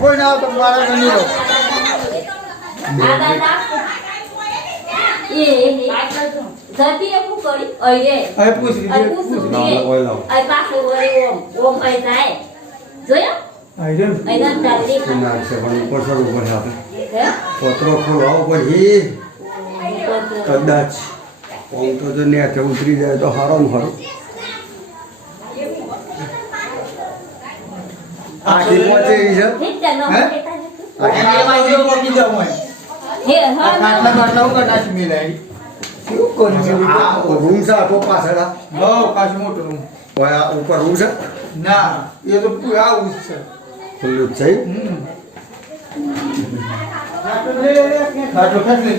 कोई ना तो मारा नहीं लो जति aku kori oh ye ai push ai pakai kori om ai sai જોયો ai dun ai dan tadi ના છે પણ ઉપર સર ઉપર આપણે પત્રો ખોલવો પછી કદાચ ઓમ તો જો ને કે ઉતરી જાય તો હારો ન હારો આખી પહોંચે છે હે આખી જો પકી જાવ હોય હે હા કાટલા કટાશ મિલાઈ શું કોણ છે રૂમ છે આખો પાછળ નો કાશ મોટો રૂમ ઓયા ઉપર રૂમ છે ના એ તો પૂરા ઉસ છે ખુલ્લું જ છે ખાટો ખેંચ લે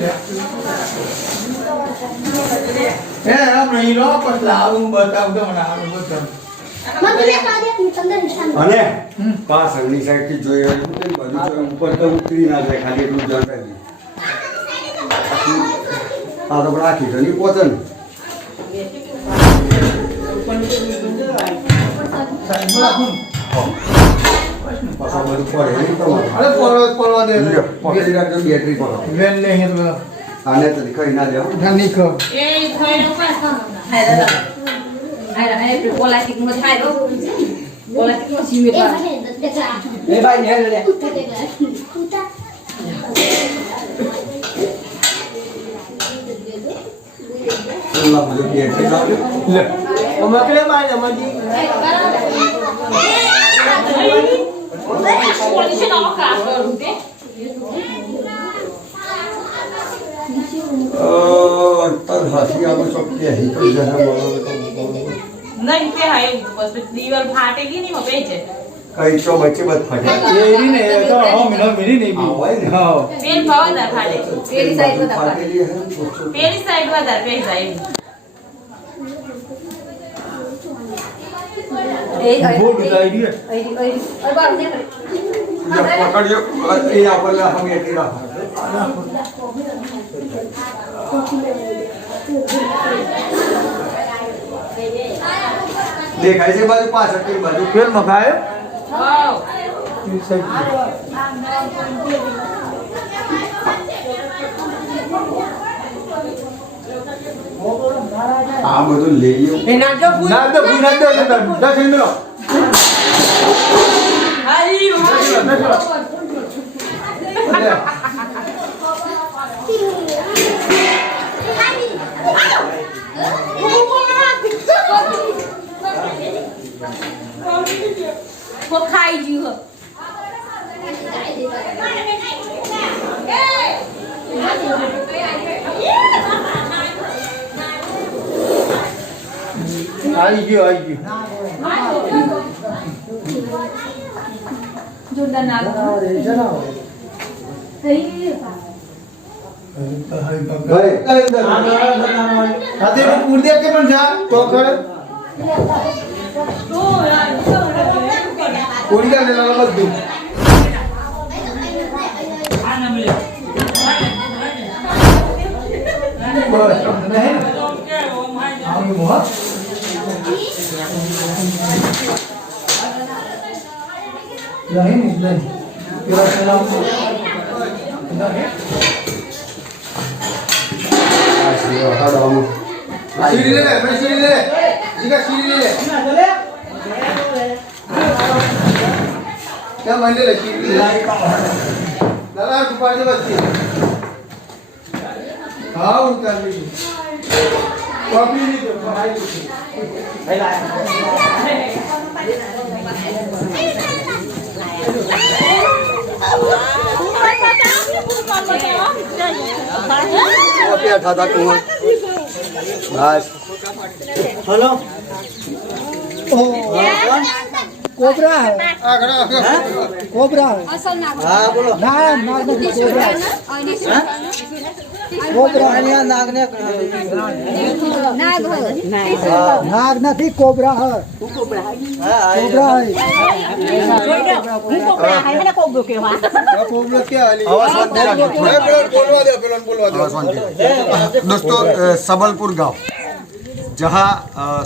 એ આમ નહીં લો પતલા આવું બતાવ તો મને આવું બતાવ અને પાછળની સાઈડ થી જોઈએ બધું જોયું ઉપર તો ઉતરી ના જાય ખાલી એટલું જતા આ તો રાખી તો નહીં પહોંચે ને પાછા બધું પડે નહીં તમારે અરે પડવા દે પકડી રાખજો બેટરી પર વેન લે હે તો આને તો કઈ ના દેવું ધની ખો એ થોડો પાસ હાય દાદા હાય હાય પોલાસ્ટિક માં થાય રો પોલાસ્ટિક માં સીમેન્ટ એ ભાઈ ને લે Allah બધું બેટરી લાવજો લે ઓ મકલે માં મજી પોલીસ નો કામ કરું તે તર હાથી આવો ચોકે હી તો જરા બોલો नहीं पे है बस दीवार फाटेगी नहीं वहाँ पे है કઈ તો બચ્ચે બત ફટે એ રી ને તો હો મિનો મિની નહીં બી હોય ને હા पेन भाव दर फाटे પેલી સાઈડ પર દાખલા ફાટેલી હે पेरी साइड में दर पे जाए એ બોર્ડ ઉતારી દે ઓય બાર ને પકડજો એ આપણે હમ એટી રાખો દેખાય છે બાજુ પાછળ કે બાજુ ફેલ મગાયો वाओ ઈ સાઈડ આ બધું લઈ લ્યો ના તો પૂરા 10 મિનિટ आई वो खाई जी हो આવી ગયો જોરદાર નાગ ભાઈ સાથે પૂર દે કે પણ જા તો ખરે કોડી કા લેલા બધું બસ નહીં આવું મોહ નહીં પેલા સલામ આ છે હડાવું સીડી લે ભાઈ સીડી લે જીગા સીડી લે क्या मान ले સીડી લે દાદા ઉપર જે બચ્ચી હા ઉતાર લી કોપી ની તો ભાઈ કોપી અઠાતા કું બસ हेलो कोबरा है कोबरा है हाँ बोलो नाग नहीं कोबरा कोबरा नाग ने नाग नहीं कोबरा है कोबरा है कोबरा क्या दोस्तों सबलपुर गांव जहाँ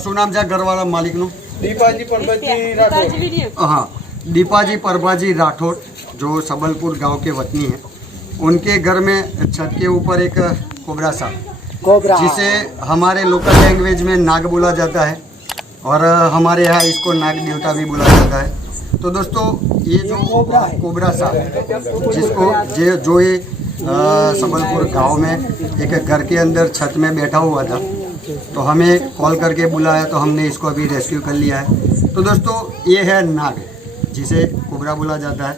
શું નામ છે ઘરવાળા માલિકનું? दीपाजी परबतजी राठौर। हाँ, दीपाजी परबाजी राठौर जो सबलपुर गांव के वतनी हैं। उनके घर में छत के ऊपर एक कोबरा सांप, जिसे हमारे लोकल लैंग्वेज में नाग बोला जाता है और हमारे यहाँ इसको नाग देवता भी बोला जाता है। तो दोस्तों ये जो कोबरा सांप जिसको जो ये सबलपुर गांव में एक घर के अंदर छत में बैठा हुआ था, तो हमें कॉल करके बुलाया, तो हमने इसको अभी रेस्क्यू कर लिया है। तो दोस्तों ये है नाग, जिसे कोबरा बोला जाता है।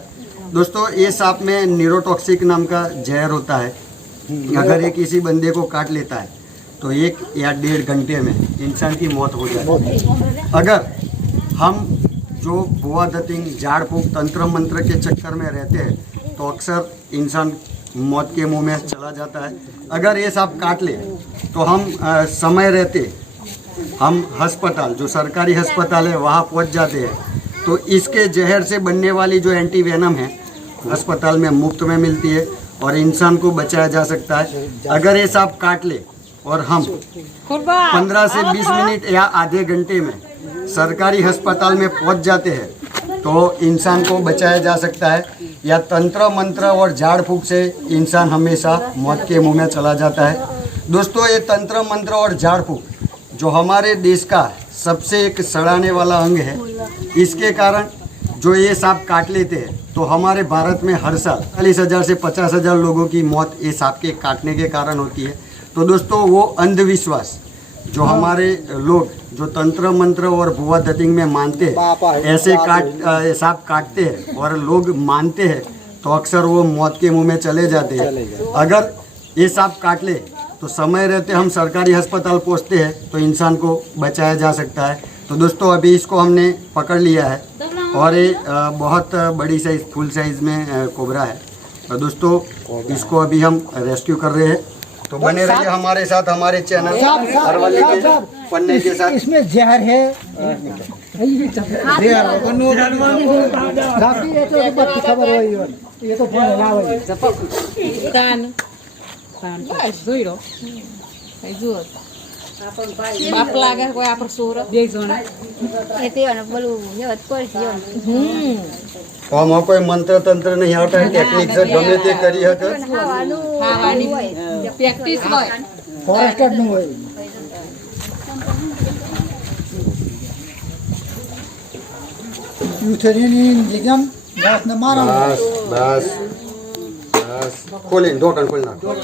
दोस्तों ये सांप में न्यूरोटॉक्सिक नाम का जहर होता है। अगर ये किसी बंदे को काट लेता है तो 1 या 1.5 घंटे में इंसान की मौत हो जाती है। अगर हम जो बुआ दतिंग झाड़ फूक तंत्र मंत्र के चक्कर में रहते हैं तो अक्सर इंसान मौत के मुंह में चला जाता है। अगर ये सांप काट ले तो हम समय रहते हम अस्पताल, जो सरकारी अस्पताल है वहाँ पहुँच जाते हैं, तो इसके जहर से बनने वाली जो एंटी वेनम है अस्पताल में मुफ्त में मिलती है और इंसान को बचाया जा सकता है। अगर ये सांप काट ले और हम 15 से 20 मिनट या आधे घंटे में सरकारी अस्पताल में पहुंच जाते हैं तो इंसान को बचाया जा सकता है। या तंत्र मंत्र और झाड़ फूक से इंसान हमेशा मौत के मुंह में चला जाता है। दोस्तों ये तंत्र मंत्र और झाड़ फूक जो हमारे देश का सबसे एक सड़ाने वाला अंग है, इसके कारण जो ये सांप काट लेते हैं तो हमारे भारत में हर साल 40,000 से 50,000 लोगों की मौत ये सांप के काटने के कारण होती है। तो दोस्तों वो अंधविश्वास जो हमारे लोग जो तंत्र मंत्र और बुआ दतिंग में मानते हैं, ऐसे सांप काटते हैं और लोग मानते हैं, तो अक्सर वो मौत के मुंह में चले जाते हैं। अगर ये सांप काट ले तो समय रहते हम सरकारी अस्पताल पहुंचते हैं तो इंसान को बचाया जा सकता है। तो दोस्तों अभी इसको हमने पकड़ लिया है और ये बहुत बड़ी साइज फुल साइज में कोबरा है। तो दोस्तों इसको अभी हम रेस्क्यू कर रहे हैं। तो बने रहिए हमारे साथ, हमारे चैनल हरवाले के पन्ने के साथ। इसमें जहर है, ये तो બાપ લાગે કોઈ આપણો સોર બે જણા એ તે અને બોલું યત પડશે આમાં કોઈ મંત્ર તંત્ર નહીં આવતા, ટેકનિક છે ગમે તે કરી શકે। ખાવાની પ્રેક્ટિસ હોય ફોરેસ્ટર નું હોય। યુથેરીની જગ્યામાં ગાસને મારા બસ બસ બસ ખોલીને ઢોકણ ખોલી નાખો।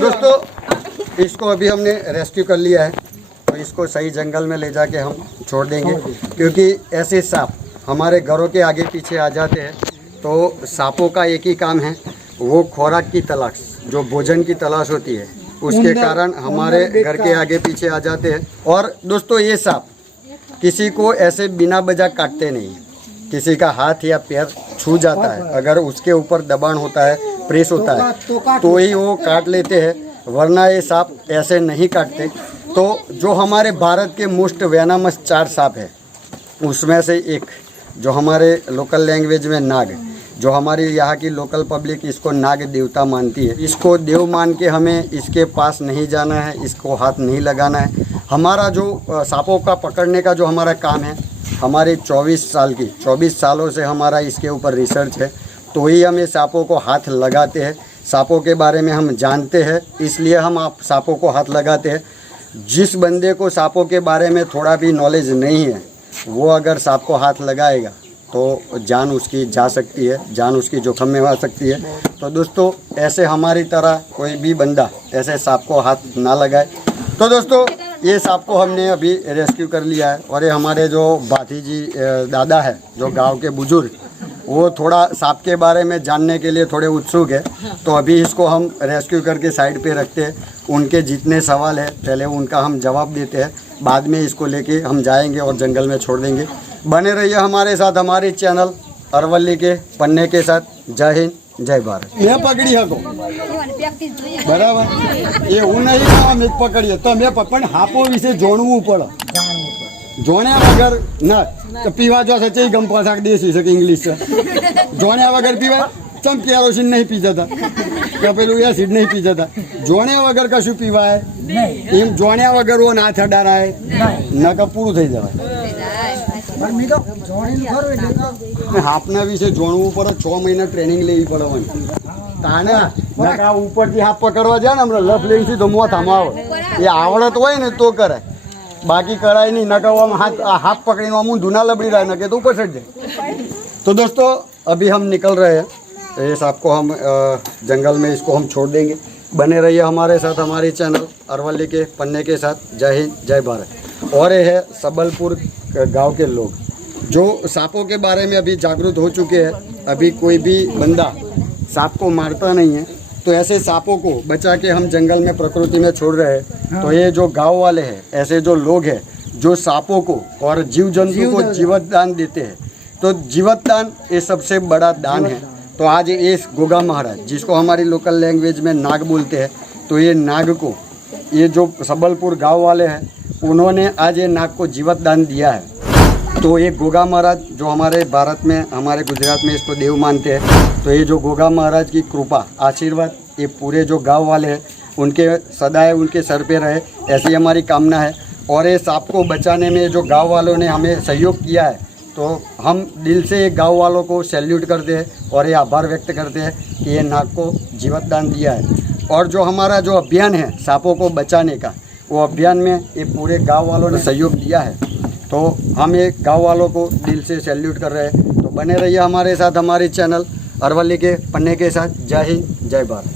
दोस्तों इसको अभी हमने रेस्क्यू कर लिया है, तो इसको सही जंगल में ले जाके हम छोड़ देंगे, क्योंकि ऐसे सांप हमारे घरों के आगे पीछे आ जाते हैं। तो सांपों का एक ही काम है, वो खुराक की तलाश, जो भोजन की तलाश होती है, उसके कारण हमारे घर के आगे पीछे आ जाते हैं। और दोस्तों ये सांप किसी को ऐसे बिना वजह काटते नहीं, किसी का हाथ या पैर छू जाता है, अगर उसके ऊपर दबाण होता है, प्रेस होता है, तो ही वो काट लेते हैं, वरना ये सांप ऐसे नहीं काटते। तो जो हमारे भारत के मोस्ट वेनामस 4 सांप है, उसमें से एक जो हमारे लोकल लैंग्वेज में नाग, जो हमारी यहाँ की लोकल पब्लिक इसको नाग देवता मानती है, इसको देव मान के हमें इसके पास नहीं जाना है, इसको हाथ नहीं लगाना है। हमारा जो सांपों का पकड़ने का जो हमारा काम है, हमारे 24 सालों से हमारा इसके ऊपर रिसर्च है, तो ही हम ये सांपों को हाथ लगाते हैं। सांपों के बारे में हम जानते हैं, इसलिए हम आप सांपों को हाथ लगाते हैं। जिस बंदे को सांपों के बारे में थोड़ा भी नॉलेज नहीं है, वो अगर सांप को हाथ लगाएगा तो जान उसकी जा सकती है, जान उसकी जोखिम में आ सकती है। तो दोस्तों ऐसे हमारी तरह कोई भी बंदा ऐसे सांप को हाथ ना लगाए। तो दोस्तों ये सांप को हमने अभी रेस्क्यू कर लिया है और ये हमारे जो भातीजी दादा है, जो गांव के बुजुर्ग, वो थोड़ा सांप के बारे में जानने के लिए थोड़े उत्सुक है, तो अभी इसको हम रेस्क्यू करके साइड पे रखते हैं। उनके जितने सवाल है पहले उनका हम जवाब देते हैं, बाद में इसको लेके हम जाएंगे और जंगल में छोड़ देंगे। बने रहिए हमारे साथ, हमारे चैनल अरवल्ली के पन्ने के साथ। जय हिंद, जय भारत। मैं पकड़ी हको बराबर એવું નહીં કે અમે પકડીએ તમે પણ હાપો વિશે જોણવું પડે, જોણ્યા વગર ના તો પીવા જો સચે ગંપા શાક દેશી છે કે ઇંગ્લિશ છે, જોણ્યા વગર પીવાય ચમ કેરોસીન નહીં પી જતા કે પેલું એસિડ નહીં પી જતા, જોણ્યા વગર કશું પીવાય એમ જોણ્યા વગર ઓ ના થડારાય ના કે પૂરું થઈ જવાય। હાપના વિશે જોણવું પડે, 6 મહિના ટ્રેનિંગ લેવી પડે તાને નકા ઉપરથી હાપ પકડવા જાય ને હમણાં લફ લેવી તો મોથામાં આવે, એ આવડત હોય ને તો કરે, बाकी कराए नहीं नका वो हाथ पकड़ी मुँह धुना लबड़ी रहा नके तो ऊपर चढ़ जाए। तो दोस्तों अभी हम निकल रहे हैं, ये सांप को हम जंगल में इसको हम छोड़ देंगे। बने रहिए हमारे साथ, हमारे चैनल अरवल्ली के पन्ने के साथ। जय हिंद, जय भारत। और ये है सबलपुर गांव के लोग जो सांपों के बारे में अभी जागरूक हो चुके हैं। अभी कोई भी बंदा सांप को मारता नहीं है, तो ऐसे सांपों को बचा के हम जंगल में प्रकृति में छोड़ रहे हैं। तो ये जो गांव वाले हैं, ऐसे जो लोग हैं जो सांपों को और जीव जंतु को जीवत दान देते हैं, तो जीवत दान ये सबसे बड़ा दान है। तो आज ये गोगा महाराज, जिसको हमारी लोकल लैंग्वेज में नाग बोलते हैं, तो ये नाग को, ये जो सबलपुर गाँव वाले हैं उन्होंने आज ये नाग को जीवत दान दिया है। तो ये गोगा महाराज जो हमारे भारत में, हमारे गुजरात में इसको देव मानते हैं, तो ये जो गोगा महाराज की कृपा आशीर्वाद ये पूरे जो गांव वाले हैं उनके सदाए उनके सर पे रहे, ऐसी हमारी कामना है। और ये सांप को बचाने में जो गांव वालों ने हमें सहयोग किया है, तो हम दिल से गांव वालों को सैल्यूट करते हैं और ये आभार व्यक्त करते हैं कि ये नाग को जीवत दान दिया है। और जो हमारा जो अभियान है सांपों को बचाने का, वो अभियान में ये पूरे गाँव वालों ने सहयोग दिया है, तो हम ये गाँव वालों को दिल से सैल्यूट कर रहे हैं। तो बने रहिए हमारे साथ, हमारे चैनल अरवल्ली के पन्ने के साथ। जय हिंद, जय भारत।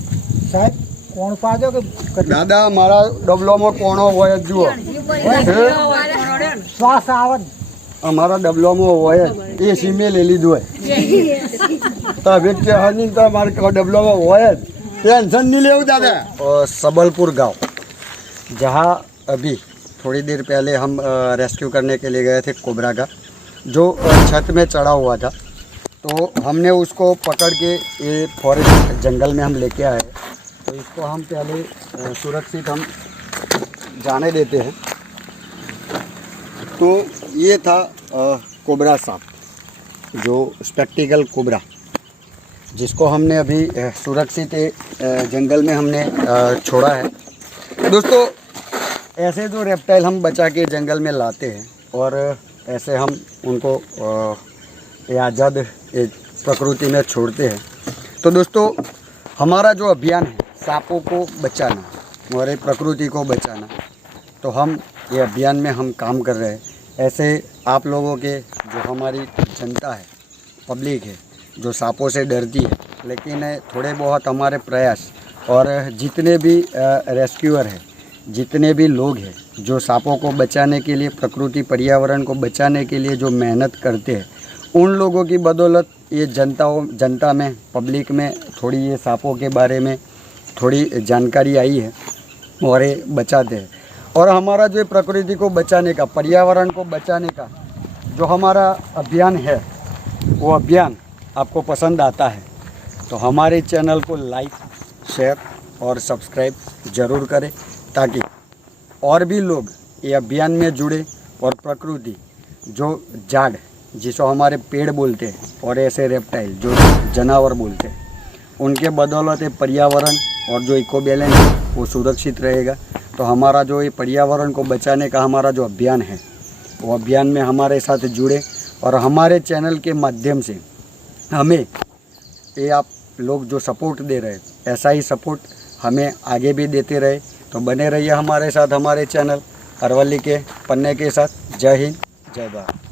साहब कोण पाजो के दादा मारा डबलो में कोणो होय जुओ श्वास आवत हमारा डबलो में होय ए सीमे ले लीधो है तो व्यक्ति हनी तो हमारे डबलो में होय टेंशन नहीं लेऊ दादा। और सबलपुर गांव जहां अभी थोड़ी देर पहले हम रेस्क्यू करने के लिए गए थे कोबरा का, जो छत में चढ़ा हुआ था, तो हमने उसको पकड़ के ये फॉरेस्ट जंगल में हम लेके आए। तो इसको हम पहले सुरक्षित हम जाने देते हैं। तो ये था कोबरा सांप, जो स्पेक्टिकल कोबरा, जिसको हमने अभी सुरक्षित जंगल में हमने छोड़ा है। दोस्तों ऐसे जो रेप्टाइल हम बचा के जंगल में लाते हैं और ऐसे हम उनको आज़ाद प्रकृति में छोड़ते हैं। तो दोस्तों हमारा जो अभियान है सांपों को बचाना और प्रकृति को बचाना, तो हम ये अभियान में हम काम कर रहे हैं। ऐसे आप लोगों के जो हमारी जनता है, पब्लिक है, जो सांपों से डरती है, लेकिन थोड़े बहुत हमारे प्रयास और जितने भी रेस्क्यूअर हैं, जितने भी लोग हैं जो सांपों को बचाने के लिए, प्रकृति पर्यावरण को बचाने के लिए जो मेहनत करते हैं, उन लोगों की बदौलत ये जनता में, पब्लिक में थोड़ी ये सांपों के बारे में थोड़ी जानकारी आई है और ये बचाते हैं। और हमारा जो प्रकृति को बचाने का, पर्यावरण को बचाने का जो हमारा अभियान है, वो अभियान आपको पसंद आता है तो हमारे चैनल को लाइक, शेयर और सब्सक्राइब ज़रूर करें, ताकि और भी लोग ये अभियान में जुड़े और प्रकृति जो झाड़, जिसको हमारे पेड़ बोलते हैं, और ऐसे रेप्टाइल जो जानवर बोलते हैं, उनके बदौलत पर्यावरण और जो इको बैलेंस है वो सुरक्षित रहेगा। तो हमारा जो ये पर्यावरण को बचाने का हमारा जो अभियान है, वो अभियान में हमारे साथ जुड़े और हमारे चैनल के माध्यम से हमें ये आप लोग जो सपोर्ट दे रहे हैं, ऐसा ही सपोर्ट हमें आगे भी देते रहे। तो बने रहिए हमारे साथ, हमारे चैनल अरवल्ली के पन्ने के साथ। जय हिंद, जय भारत।